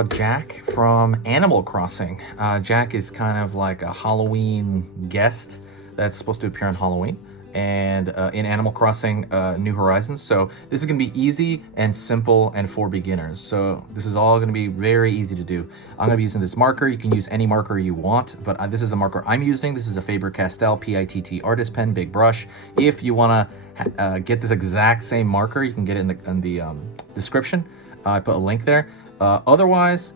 about Jack from Animal Crossing. Jack is kind of like a Halloween guest that's supposed to appear on Halloween and in Animal Crossing New Horizons. So this is going to be easy and simple and for beginners. So this is all going to be very easy to do. I'm going to be using this marker. You can use any marker you want, but this is the marker I'm using. This is a Faber-Castell PITT artist pen, big brush. If you want to get this exact same marker, you can get it in the description. I put a link there. Otherwise,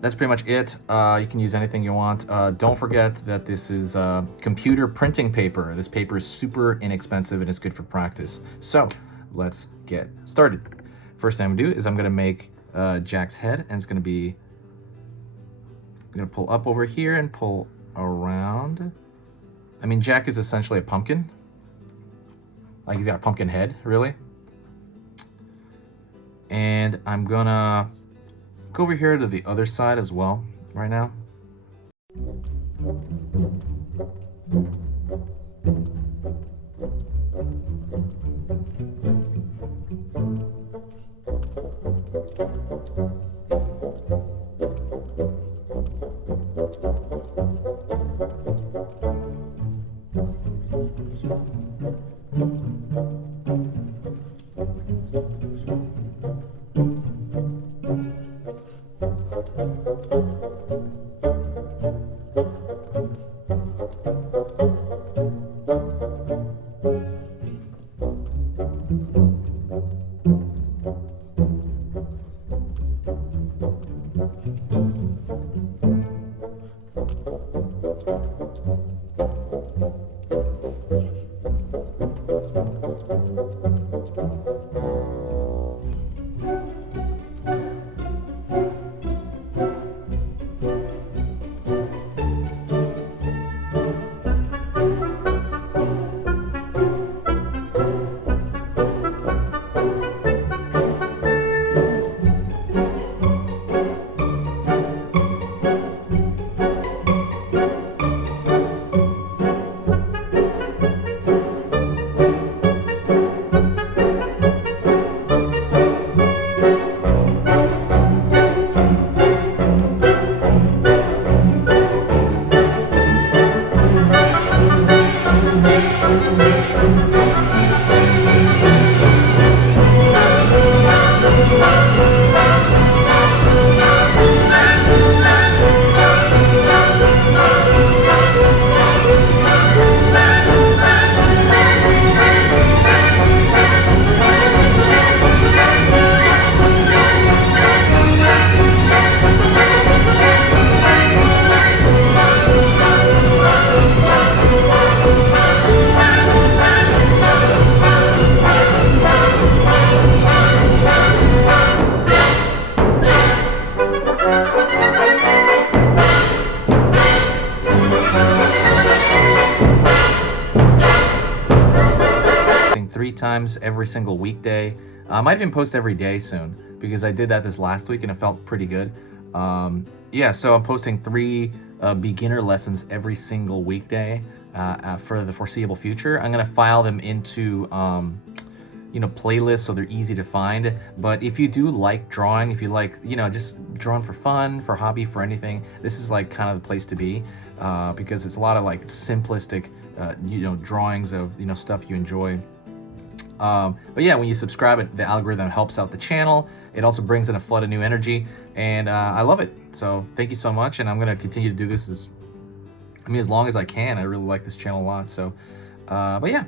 that's pretty much it. You can use anything you want. Don't forget that this is computer printing paper. This paper is super inexpensive and it's good for practice. So let's get started. First thing I'm gonna do is I'm gonna make Jack's head, and it's gonna be, I'm gonna pull up over here and pull around. I mean, Jack is essentially a pumpkin. Like, he's got a pumpkin head, really. And I'm gonna go over here to the other side as well right now. Times every single weekday. I might even post every day soon, because I did that this last week and it felt pretty good. Yeah, so I'm posting 3 beginner lessons every single weekday for the foreseeable future. I'm gonna file them into playlists so they're easy to find. But if you do like drawing, if you like just drawing for fun, for hobby, for anything, this is like kind of the place to be, because it's a lot of like simplistic drawings of stuff you enjoy. But yeah, when you subscribe, the algorithm helps out the channel. It also brings in a flood of new energy, and I love it. So thank you so much, and I'm gonna continue to do this as long as I can. I really like this channel a lot. So, but yeah.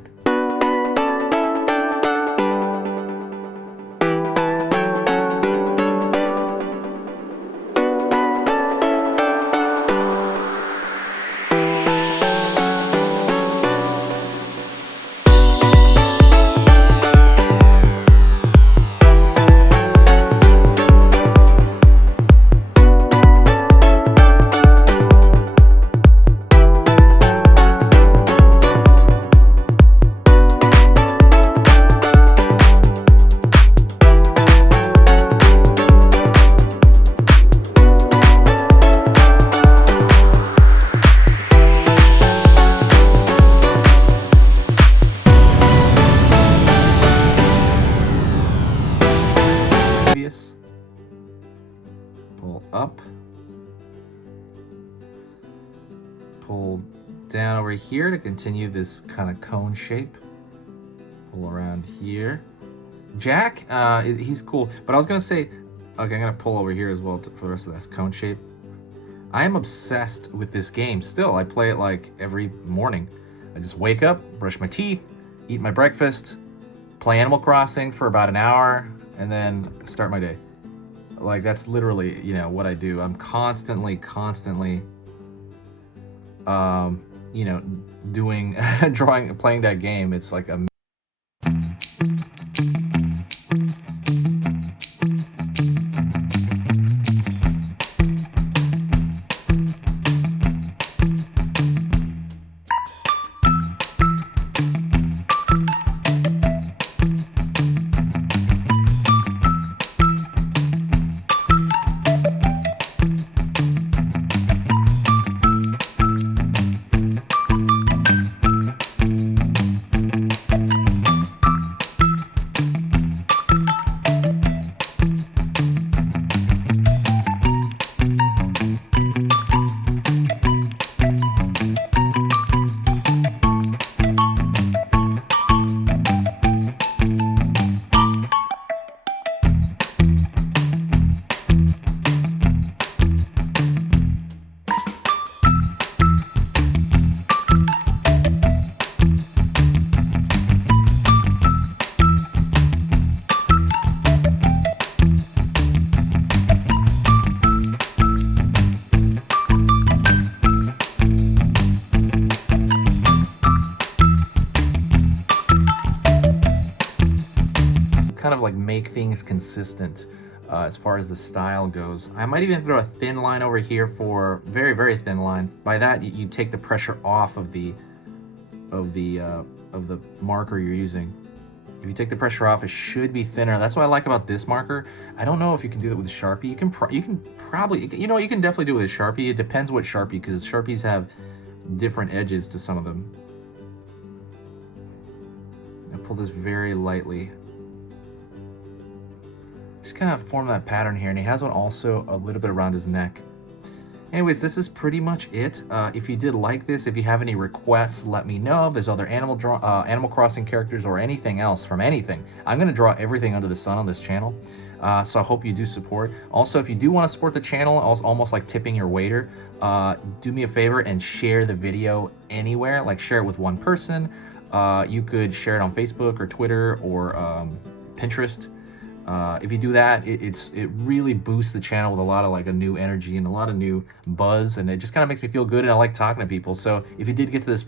up. Pull down over here to continue this kind of cone shape. Pull around here. Jack, he's cool, but I was gonna say, okay, I'm gonna pull over here as well for the rest of that cone shape. I am obsessed with this game still. I play it like every morning. I just wake up, brush my teeth, eat my breakfast, play Animal Crossing for about an hour, and then start my day. Like, that's literally, you know, what I do. I'm constantly, you know, doing, playing that game. It's like a kind of like make things consistent as far as the style goes. I might even throw a thin line over here for very thin line. By that, you take the pressure off of the marker you're using. If you take the pressure off, it should be thinner. That's what I like about this marker. I don't know if you can do it with a Sharpie. You can probably, you know, you can definitely do it with a Sharpie. It depends what Sharpie, because Sharpies have different edges to some of them. I pull this very lightly. Just kind of form that pattern here, and he has one also a little bit around his neck. Anyways, this is pretty much it. If you did like this, if you have any requests, let me know. If there's other Animal Crossing characters or anything else from anything, I'm going to draw everything under the sun on this channel. So I hope you do support. Also, if you do want to support the channel, almost like tipping your waiter, do me a favor and share the video anywhere. Like, share it with one person. You could share it on Facebook or Twitter or Pinterest. If you do that, it really boosts the channel with a lot of like a new energy and a lot of new buzz, and it just kind of makes me feel good, and I like talking to people. So if you did get to this